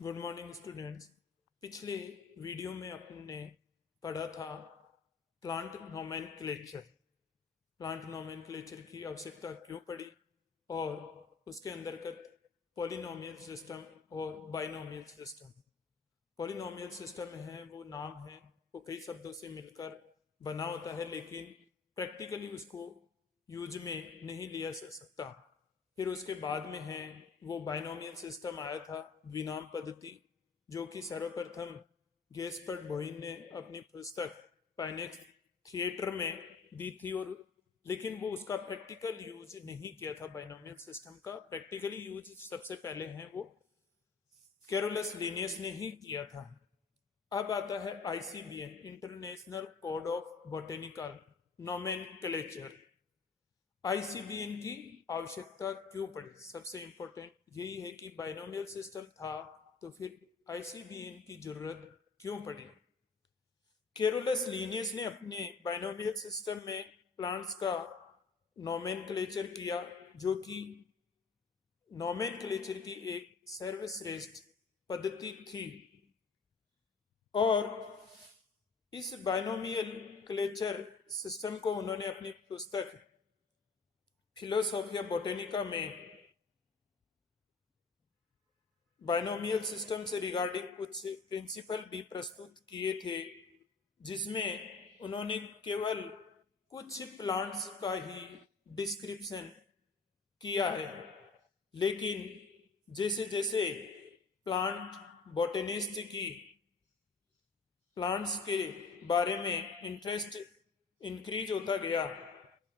Good morning students. पिछले video में अपने पढ़ा था प्लांट नोमेनक्लेचर। प्लांट नोमेनक्लेचर की आवश्यकता क्यों पड़ी और उसके अंतर्गत पॉलिनोमियल सिस्टम और बाइनोमियल सिस्टम। पॉलिनोमियल सिस्टम है वो नाम है, वो कई शब्दों से मिलकर बना होता है, लेकिन प्रैक्टिकली उसको यूज में नहीं लिया जा सकता। फिर उसके बाद में है वो बाइनोमियल सिस्टम आया था, द्विनाम पद्धति, जो कि सर्वप्रथम गेस्पर्ट बोइन ने अपनी पुस्तक पाइनेक्स थिएटर में दी थी, और लेकिन वो उसका प्रैक्टिकल यूज नहीं किया था। बाइनोमियल सिस्टम का प्रैक्टिकली यूज सबसे पहले है वो कैरोलस लिनियस ने ही किया था। अब आता है ICBN, international code of botanical nomenclature. ICBN की आवश्यकता क्यों पड़ी? सबसे इंपॉर्टेंट यही है कि बाइनोमियल सिस्टम था तो फिर आईसीबीएन की जरूरत क्यों पड़ी। कैरोलस लिनियस ने अपने बाइनोमियल सिस्टम में प्लांट्स का नोमेनक्लेचर किया, जो कि नोमेनक्लेचर की एक सर्वश्रेष्ठ पद्धति थी। और इस बाइनोमियल क्लेचर सिस्टम को उन्होंने अपनी पुस्तक फिलोसोफिया बोटेनिका में बाइनोमियल सिस्टम से रिगार्डिंग कुछ प्रिंसिपल भी प्रस्तुत किए थे, जिसमें उन्होंने केवल कुछ प्लांट्स का ही डिस्क्रिप्शन किया है। लेकिन जैसे जैसे प्लांट बॉटेनिस्ट की प्लांट्स के बारे में इंटरेस्ट इंक्रीज होता गया,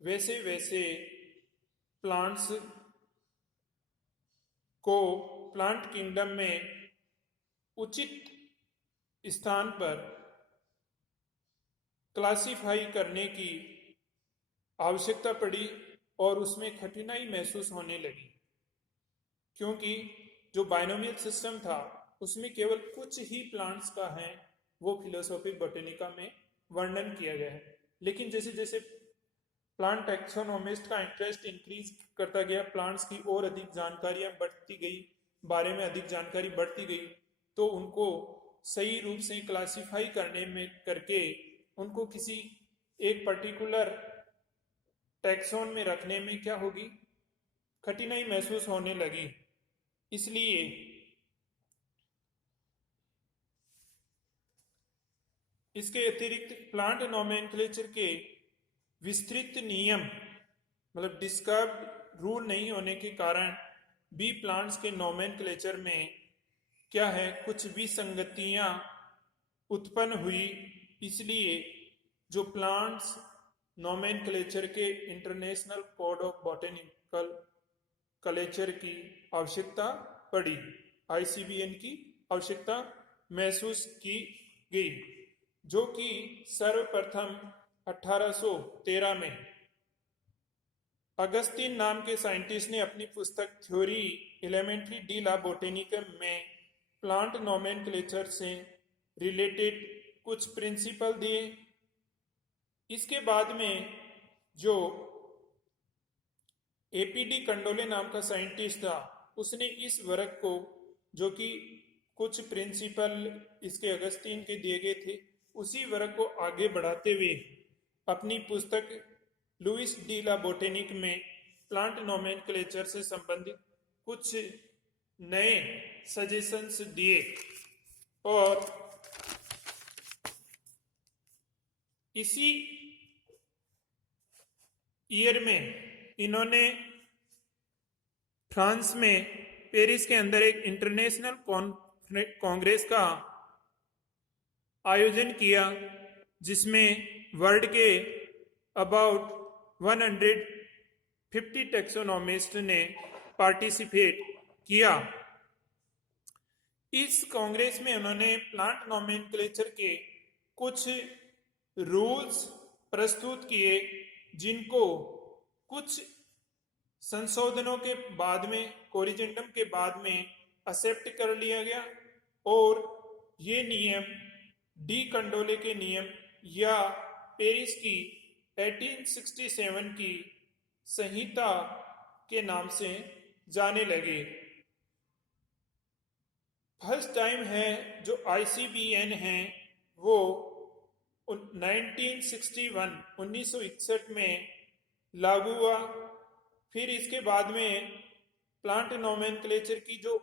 वैसे वैसे प्लांट्स को प्लांट किंगडम में उचित स्थान पर क्लासिफाई करने की आवश्यकता पड़ी और उसमें कठिनाई महसूस होने लगी, क्योंकि जो बाइनोमियल सिस्टम था उसमें केवल कुछ ही प्लांट्स का है वो फिलोसोफी बोटेनिका में वर्णन किया गया है। लेकिन जैसे जैसे प्लांट टैक्सोनोमिस्ट का इंटरेस्ट इंक्रीज करता गया, प्लांट्स की और अधिक जानकारियां बढ़ती गई, बारे में अधिक जानकारी बढ़ती गई, तो उनको सही रूप से क्लासिफाई करने में करके उनको किसी एक पर्टिकुलर टैक्सोन में रखने में क्या होगी, कठिनाई महसूस होने लगी। इसलिए इसके अतिरिक्त प्लांट नोमेनक्लेचर के विस्तृत नियम मतलब डिस्क्राइब रूल नहीं होने के कारण बी प्लांट्स के नोमेनक्लेचर में क्या है, कुछ विसंगतियां उत्पन्न हुई। इसलिए जो प्लांट्स नोमेनक्लेचर के international code of botanical clutcher की आवश्यकता पड़ी, आईसीबीएन की आवश्यकता महसूस की गई, जो कि सर्वप्रथम 1813 में अगस्तीन नाम के साइंटिस्ट ने अपनी पुस्तक थ्योरी एलिमेंट्री डी ला बोटेनिकम में प्लांट नोमेनक्लेचर से रिलेटेड कुछ प्रिंसिपल दिए। इसके बाद में जो एपीडी कंडोले नाम का साइंटिस्ट था, उसने इस वर्क को, जो कि कुछ प्रिंसिपल इसके अगस्तीन के दिए गए थे, उसी वर्क को आगे बढ़ाते हुए अपनी पुस्तक लुइस डी ला बोटेनिक में प्लांट नोमेनक्लेचर से संबंधित कुछ नए सजेशंस दिए। और इसी ईयर में इन्होंने फ्रांस में पेरिस के अंदर एक इंटरनेशनल कांग्रेस का आयोजन किया, जिसमें वर्ल्ड के अबाउट 150 टैक्सोनॉमिस्ट ने पार्टिसिपेट किया। इस कांग्रेस में उन्होंने प्लांट नोमेनक्लेचर के कुछ रूल्स प्रस्तुत किए, जिनको कुछ संशोधनों के बाद में, कोरिजेंडम के बाद में एक्सेप्ट कर लिया गया, और ये नियम डी कंडोले के नियम या पेरिस की 1867 की संहिता के नाम से जाने लगे। फर्स्ट टाइम है जो आईसीबीएन है वो 1961 में लागू हुआ। फिर इसके बाद में प्लांट नोमेनक्लेचर की जो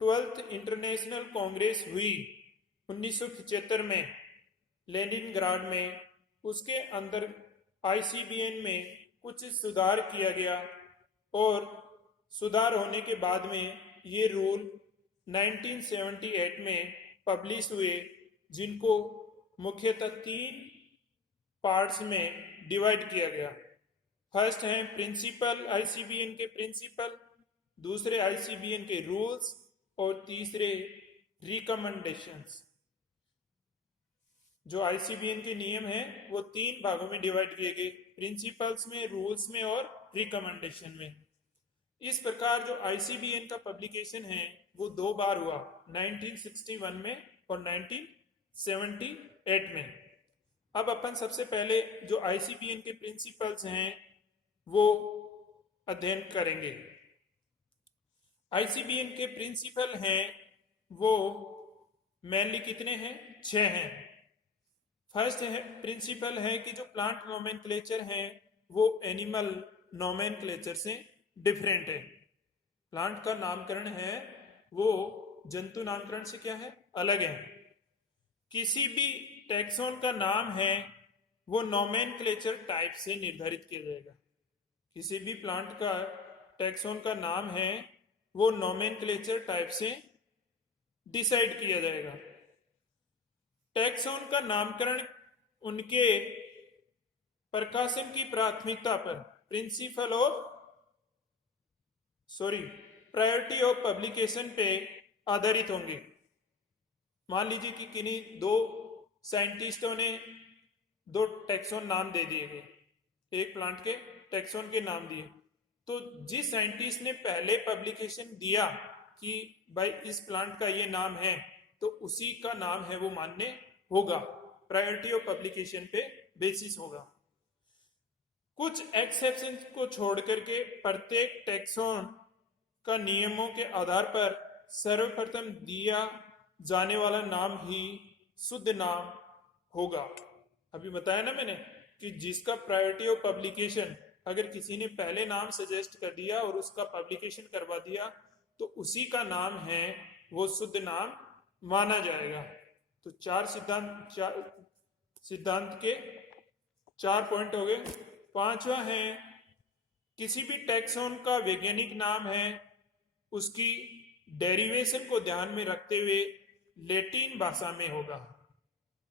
12th इंटरनेशनल कांग्रेस हुई 1975 में लेनिनग्राड में, उसके अंदर आईसीबीएन में कुछ सुधार किया गया और सुधार होने के बाद में ये रूल 1978 में पब्लिश हुए, जिनको मुख्यतः 3 पार्ट्स में डिवाइड किया गया। फर्स्ट है प्रिंसिपल, आईसीबीएन के प्रिंसिपल, दूसरे आईसीबीएन के रूल्स और तीसरे रिकमेंडेशंस। जो आईसीबीएन के नियम हैं वो 3 भागों में डिवाइड किए गए, प्रिंसिपल्स में, रूल्स में और रिकमेंडेशन में। इस प्रकार जो आईसीबीएन का पब्लिकेशन है वो 2 बार हुआ, 1961 में और 1978 में। अब अपन सबसे पहले जो आईसीबीएन के प्रिंसिपल्स हैं वो अध्ययन करेंगे। आईसीबीएन के प्रिंसिपल हैं वो मेनली कितने हैं? 6 हैं। फर्स्ट है प्रिंसिपल है कि जो प्लांट नोमेनक्लेचर है वो एनिमल नोमेनक्लेचर से डिफरेंट है। प्लांट का नामकरण है वो जंतु नामकरण से क्या है? अलग है। किसी भी टैक्सोन का नाम है वो नोमेनक्लेचर टाइप से निर्धारित किया जाएगा। किसी भी प्लांट का टैक्सोन का नाम है वो नोमेनक्लेचर टाइप से डिसाइड किया जाएगा। टैक्सोन का नामकरण उनके प्रकाशन की प्राथमिकता पर, प्रायोरिटी ऑफ पब्लिकेशन पे आधारित होंगे। मान लीजिए कि किन्हीं 2 साइंटिस्टों ने 2 टैक्सोन नाम दे दिए गए, एक प्लांट के टैक्सोन के नाम दिए, तो जिस साइंटिस्ट ने पहले पब्लिकेशन दिया कि भाई इस प्लांट का ये नाम है, तो उसी का नाम है वो मान्य होगा, प्रायोरिटी ऑफ पब्लिकेशन पे बेसिस होगा। कुछ एक्सेप्शन को छोड़ करके प्रत्येक टैक्सोन का नियमों के आधार पर सर्वप्रथम दिया जाने वाला नाम ही शुद्ध नाम होगा। अभी बताया ना मैंने कि जिसका प्रायोरिटी ऑफ पब्लिकेशन, अगर किसी ने पहले नाम सजेस्ट कर दिया और उसका पब्लिकेशन करवा दिया तो उसी का नाम है वो शुद्ध नाम माना जाएगा। तो 4 सिद्धांत के 4 पॉइंट हो गए। 5वां है किसी भी टैक्सोन का वैज्ञानिक नाम है उसकी डेरिवेशन को ध्यान में रखते हुए लैटिन भाषा में होगा।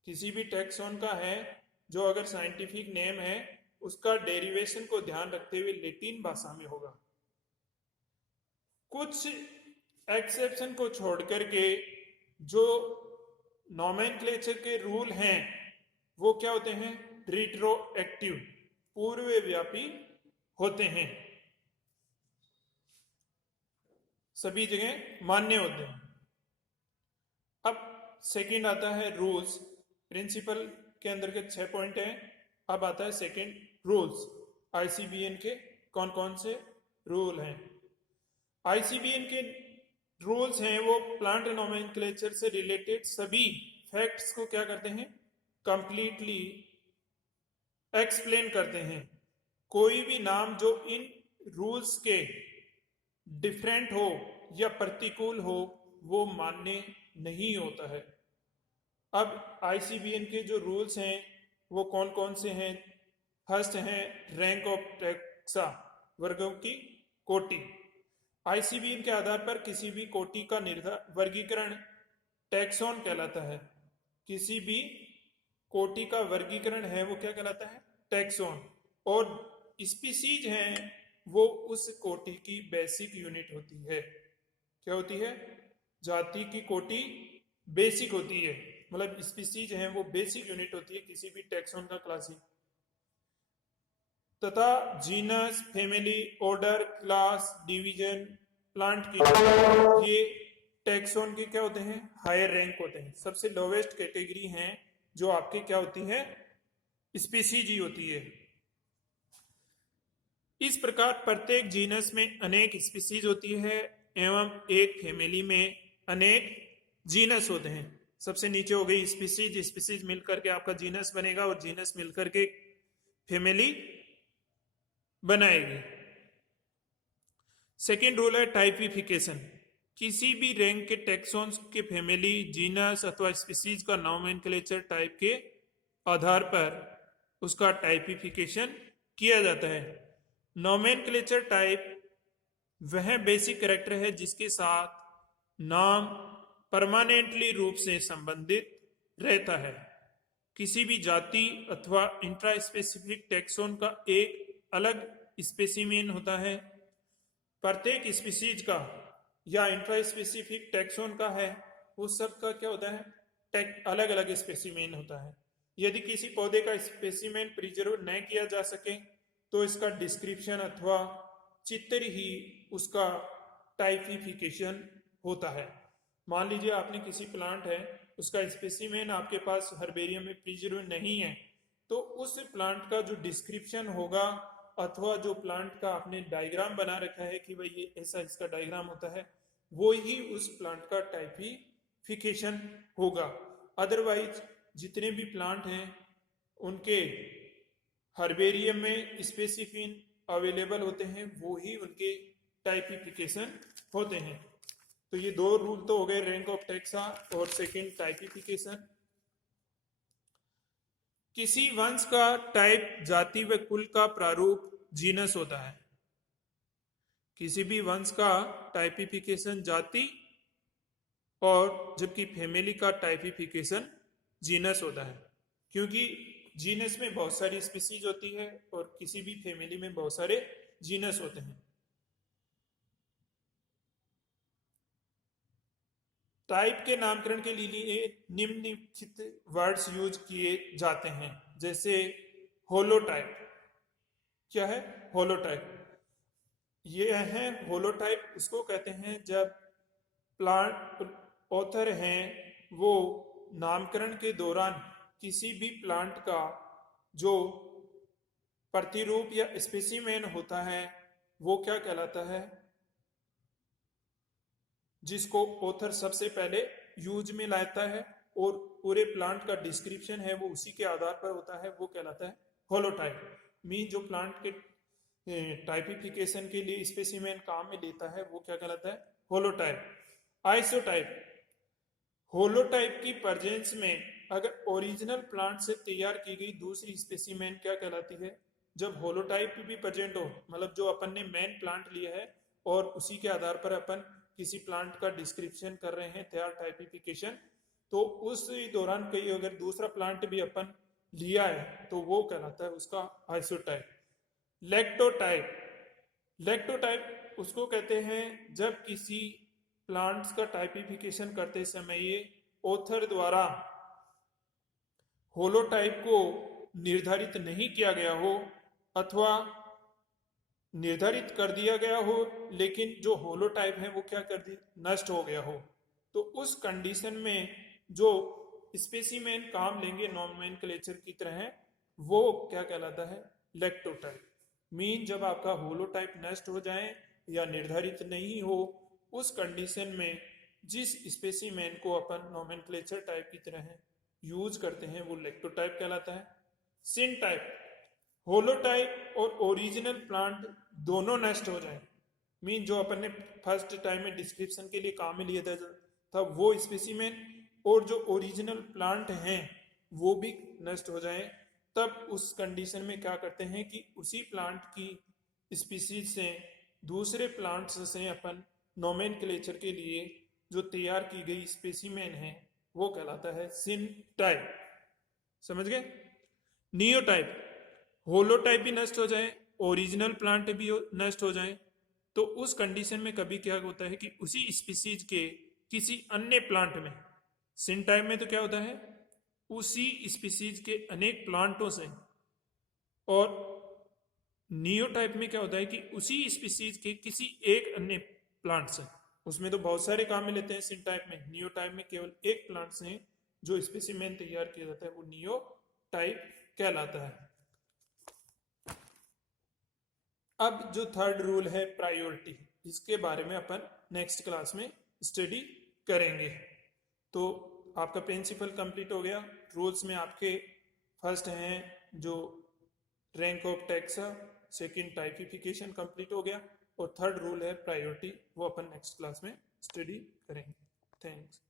किसी भी टैक्सोन का है जो अगर साइंटिफिक नेम है उसका डेरिवेशन को ध्यान रखते हुए लैटिन भाषा में होगा। कुछ एक्सेप्शन को छोड़ करके जो नोमेनक्लेचर के रूल हैं वो क्या होते हैं? रिट्रोएक्टिव, पूर्वव्यापी होते हैं, सभी जगह मान्य होते हैं। अब सेकंड आता है रूल्स। प्रिंसिपल के अंदर के 6 पॉइंट हैं। अब आता है सेकंड, रूल्स। आईसीबीएन के कौन कौन से रूल हैं? आईसीबीएन के रूल्स हैं वो प्लांट नोमेनक्लेचर से रिलेटेड सभी फैक्ट्स को क्या करते हैं? कंप्लीटली एक्सप्लेन करते हैं। कोई भी नाम जो इन रूल्स के डिफरेंट हो या प्रतिकूल हो वो मान्य नहीं होता है। अब आईसीबीएन के जो रूल्स हैं वो कौन कौन से हैं? फर्स्ट है रैंक ऑफ टैक्सा, वर्गों की कोटि। आईसीबीएन के आधार पर किसी भी कोटि का वर्गीकरण टैक्सोन कहलाता है। किसी भी कोटि का वर्गीकरण है वो क्या कहलाता है? टैक्सोन। और स्पीसीज हैं वो उस कोटि की बेसिक यूनिट होती है। क्या होती है? जाति की कोटि बेसिक होती है, मतलब स्पीसीज हैं वो बेसिक यूनिट होती है किसी भी टैक्सोन का क्लासिक। तथा genus, family, order, class, division, plant की, ये टैक्सोन के क्या होते हैं? हायर रैंक होते हैं। सबसे लोवेस्ट कैटेगरी हैं जो आपके क्या होती है? स्पीसीज ही होती है। इस प्रकार प्रत्येक जीनस में अनेक स्पीसीज होती है एवं एक फैमिली में अनेक जीनस होते हैं। सबसे नीचे हो गई स्पीसीज, स्पीसीज मिलकर के आपका जीनस बनेगा और जीनस मिलकर के फैमिली बनाएगी। सेकेंड रूल है टाइपिफिकेशन। किसी भी रैंक के टैक्सॉन्स के फैमिली, जीनस अथवा स्पीसीज का नॉमेनक्लेचर टाइप के आधार पर उसका टाइपिफिकेशन किया जाता है। नॉमेनक्लेचर टाइप वह बेसिक कैरेक्टर है जिसके साथ नाम परमानेंटली रूप से संबंधित रहता है। किसी भी जाति अथवा इंट्रा स्पेसिफिक टैक्सोन का एक अलग स्पेसिमेन होता है। प्रत्येक स्पीसीज का या इंट्रा स्पेसिफिक टैक्सोन का है, उस सब का क्या होता है, अलग अलग स्पेसिमेन होता है। यदि किसी पौधे का स्पेसिमेन प्रिजर्व न किया जा सके तो इसका डिस्क्रिप्शन अथवा चित्र ही उसका टाइपिफिकेशन होता है। मान लीजिए आपने किसी प्लांट है, उसका स्पेसिमेन आपके पास हर्बेरियम में प्रिजर्व नहीं है, तो उस प्लांट का जो डिस्क्रिप्शन होगा अथवा जो प्लांट का आपने डायग्राम बना रखा है कि भाई ये ऐसा इसका डायग्राम होता है, वो ही उस प्लांट का टाइपिफिकेशन होगा। अदरवाइज जितने भी प्लांट हैं उनके हर्बेरियम में स्पेसिफिन अवेलेबल होते हैं, वो ही उनके टाइपिफिकेशन होते हैं। तो ये दो रूल तो हो गए, रैंक ऑफ टैक्सा और सेकंड टाइपिफिकेशन। किसी वंश का टाइप जाति व कुल का प्रारूप जीनस होता है। किसी भी वंश का टाइपिफिकेशन जाति और जबकि फैमिली का टाइपिफिकेशन जीनस होता है, क्योंकि जीनस में बहुत सारी स्पीसीज होती है और किसी भी फैमिली में बहुत सारे जीनस होते हैं। टाइप के नामकरण के लिए निम्नलिखित वर्ड्स यूज किए जाते हैं, जैसे होलोटाइप। क्या है होलोटाइप? ये है होलोटाइप, उसको कहते हैं जब प्लांट ऑथर हैं वो नामकरण के दौरान किसी भी प्लांट का जो प्रतिरूप या स्पेसिमेन होता है वो क्या कहलाता है, जिसको ऑथर सबसे पहले यूज में लाता है और पूरे प्लांट का डिस्क्रिप्शन है वो उसी के आधार पर होता है, वो कहलाता है होलोटाइप। मीन जो प्लांट के टाइपिफिकेशन के लिए स्पेसिमेन काम में लेता है वो क्या कहलाता है, होलोटाइप। आइसोटाइप, होलोटाइप की प्रेजेंस में अगर ओरिजिनल प्लांट से तैयार की गई दूसरी स्पेसिमेन क्या कहलाती है, जब होलोटाइप भी प्रेजेंट हो, मतलब जो अपन ने मेन प्लांट लिया है और उसी के आधार पर अपन किसी प्लांट का डिस्क्रिप्शन कर रहे हैं, तैयार टाइपिफिकेशन, तो उस दौरान कई अगर दूसरा प्लांट भी अपन लिया है तो वो कहलाता है उसका आइसोटाइप। लेक्टोटाइप, लेक्टोटाइप उसको कहते हैं जब किसी प्लांट्स का टाइपिफिकेशन करते समय ये ऑथर द्वारा होलोटाइप को निर्धारित नहीं किया गया हो अथवा निर्धारित कर दिया गया हो लेकिन जो होलोटाइप है वो क्या कर दी, नष्ट हो गया हो, तो उस कंडीशन में जो स्पेसिमेन काम लेंगे नॉमेनक्लेचर की तरह वो क्या कहलाता है, लेक्टोटाइप। मीन जब आपका होलोटाइप नष्ट हो जाए या निर्धारित नहीं हो, उस कंडीशन में जिस स्पेसिमेन को अपन नॉमेनक्लेचर टाइप की तरह यूज करते हैं वो लेक्टोटाइप कहलाता है। सिन टाइप, होलोटाइप और ओरिजिनल प्लांट दोनों नष्ट हो जाए, मीन जो अपन ने फर्स्ट टाइम में डिस्क्रिप्शन के लिए काम में लिया था वो स्पेसिमेन और जो ओरिजिनल प्लांट हैं वो भी नष्ट हो जाए, तब उस कंडीशन में क्या करते हैं कि उसी प्लांट की स्पीसीज से दूसरे प्लांट्स से अपन नोमेनक्लेचर के लिए जो तैयार की गई स्पेसिमेन है वो कहलाता है सिन टाइप। समझ गए? नियोटाइप, होलोटाइप भी नष्ट हो जाए, ओरिजिनल प्लांट भी नष्ट हो जाए, तो उस कंडीशन में कभी क्या होता है कि उसी स्पीसीज के किसी अन्य प्लांट में, सिन टाइप में तो क्या होता है उसी स्पीसीज के अनेक प्लांटों से, और नियोटाइप में क्या होता है कि उसी स्पीसीज के किसी एक अन्य प्लांट से, उसमें तो बहुत सारे काम में लेते हैं सिन टाइप में, नियोटाइप में केवल एक प्लांट से जो स्पेसिमेन तैयार किया जाता है वो नियोटाइप कहलाता है। अब जो थर्ड रूल है प्रायोरिटी, इसके बारे में अपन नेक्स्ट क्लास में स्टडी करेंगे। तो आपका प्रिंसिपल कंप्लीट हो गया। रूल्स में आपके फर्स्ट हैं जो rank of taxa, second typification complete हो गया, और थर्ड रूल है प्रायोरिटी, वो अपन नेक्स्ट क्लास में स्टडी करेंगे। थैंक्स।